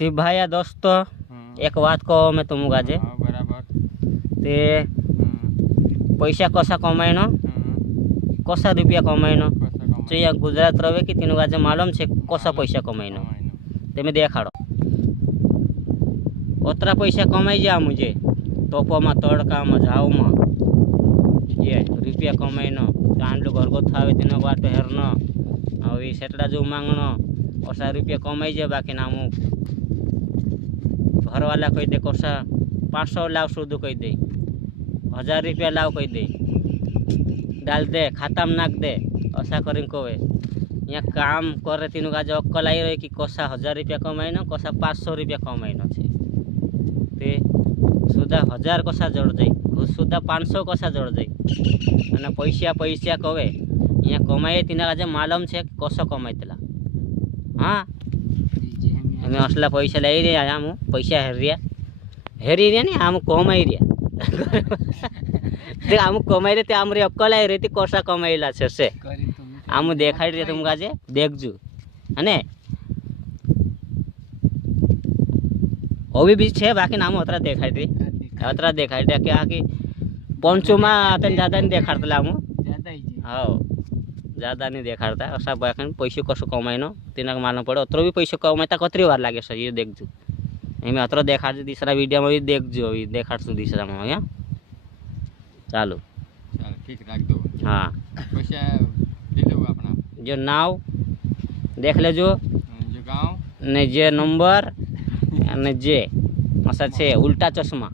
ती भाई दोस्तों एक बात कहो मैं तुम गाजे बराबर ते पैसा कसा कमाईनो कसा रुपया कमाईनो जो या गुजरात रहे कि तीनों गाजे मालूम छे कसा पैसा कमाईनो ते मैं देखाड़ो ओतरा पैसा कमाई जा मुझे तोपोमा तड़कामा झावमा ये रुपया कमाईनो चांदलू घरगो थावे तीनो वाटो हेरनो अभी सेटड़ा जो मांगनो ओसा रुपया कमाई जाए बाकी नाम घर वाला कही दे कोसा 500 लाव शुद्ध कही दे 1000 रुपया लाव कही दे डाल दे खाता में नाक दे ऐसा करें कहे यहाँ काम करे तीनों का जो अक्कल आई रही कि कोसा 1000 रुपया कमाई न कोसा 500 रुपया कमाई न छे ते सुधा 1000 कोसा जोड़ जाए घूस सुधा 500 कोसा जोड़ जाए અને पैसा पैसा कहे यहाँ कमाई तीना का मालूम है कसो कमाई तेला हाँ हमें असला पैसा लाई रहा आम पैसा हेरी रहा नहीं आम कमाई रहा आम कमाई रहे आम रे अक्कल आई रही कसा कमाईला छे से आम देखाड़ी रहे तुम काजे देखजू अने ओवी भी छे बाकी नाम अतरा देखाड़ी रही कि आखी पंचोमा तन ज्यादा नहीं देखाड़ता आम हाँ ज्यादा नहीं देखाड़ता असा बाकी पैसे कसो कमाईनो तीना मालूम पड़े अतरो भी पैसे कमाता कतरी वार लागे सर ये देखजू मैं अतरो देखा तीसरा वीडियो में भी देखजो अभी देखाड़ू तीसरा में यहाँ चालू ठीक रख दो हाँ पैसा ले लो अपना जो नाव देख लेजो जो गाँव ने जे नंबर ने जे असा छे उल्टा चश्मा